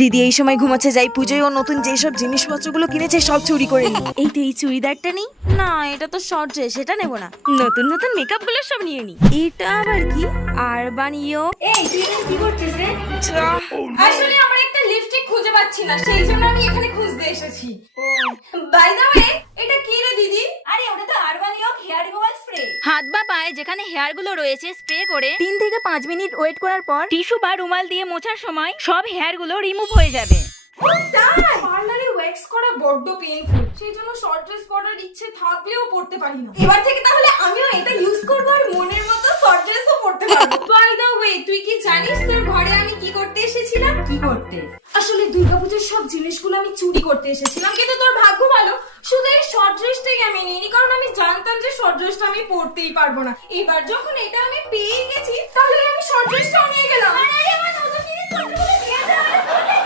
দিদি এই সময় ঘুমাচ্ছে, যাই পুজোয় ও নতুন যেসব জিনিসপত্রগুলো কিনেছে সব চুরি করে নি। এই তো এই চুড়িদারটা নেই, না এটা তো শর্ট ড্রেস, এটা নেব না। নতুন নতুন মেকআপ গুলো সব নিয়ে নি। এটা আবার কি? আরবানিও। এই তুই এখানে কি করছিস রে? আসলে আমার একটা লিপস্টিক খুঁজে পাচ্ছি না, সেই জন্য আমি এখানে খুঁজতে এসেছি। বাই দ্য ওয়ে, এটা কি রে দিদি? আরে ওটা তো আরবানিও হেয়ার রিমুভাল স্প্রে। হাত বা পায়ে যেখানে হেয়ার গুলো রয়েছে স্প্রে করে 3 থেকে 5 মিনিট ওয়েট করার পর টিস্যু বা রুমাল দিয়ে মোছার সময় সব হেয়ার গুলো রিমুভ হয়ে যাবে। পার্লারে ওয়্যাক্স করা বড্ড পেইনফুল, সেই জন্য শর্ট ড্রেস পরার ইচ্ছে থাকলেও পরতে পারি না। এবার থেকে তাহলে আমিও এটা ইউজ করব আর মনের মতো শর্ট ড্রেসও পরতে পারবো। বাই দ্য ওয়ে, তুই কি জানিস তোর ঘরে আমি কি করতে এসেছিলাম? কি করতে? আসলে দুর্গাপূজার সব জিনিসগুলো আমি চুরি করতে এসেছিলাম, কিন্তু তোর ভাগ্য ভালো শুধু এই শর্ট ড্রেসটাই আমি নিইনি, কারণ আমি জানতাম যে শর্ট ড্রেসটা আমি পরতেই পারবো না। এবার যখন এটা আমি পেয়ে গেছি তাহলে আমি শর্ট ড্রেসটাও নিয়ে গেলাম। আরে আমার নতুন জিনিস পত্রগুলো দিয়ে দাও।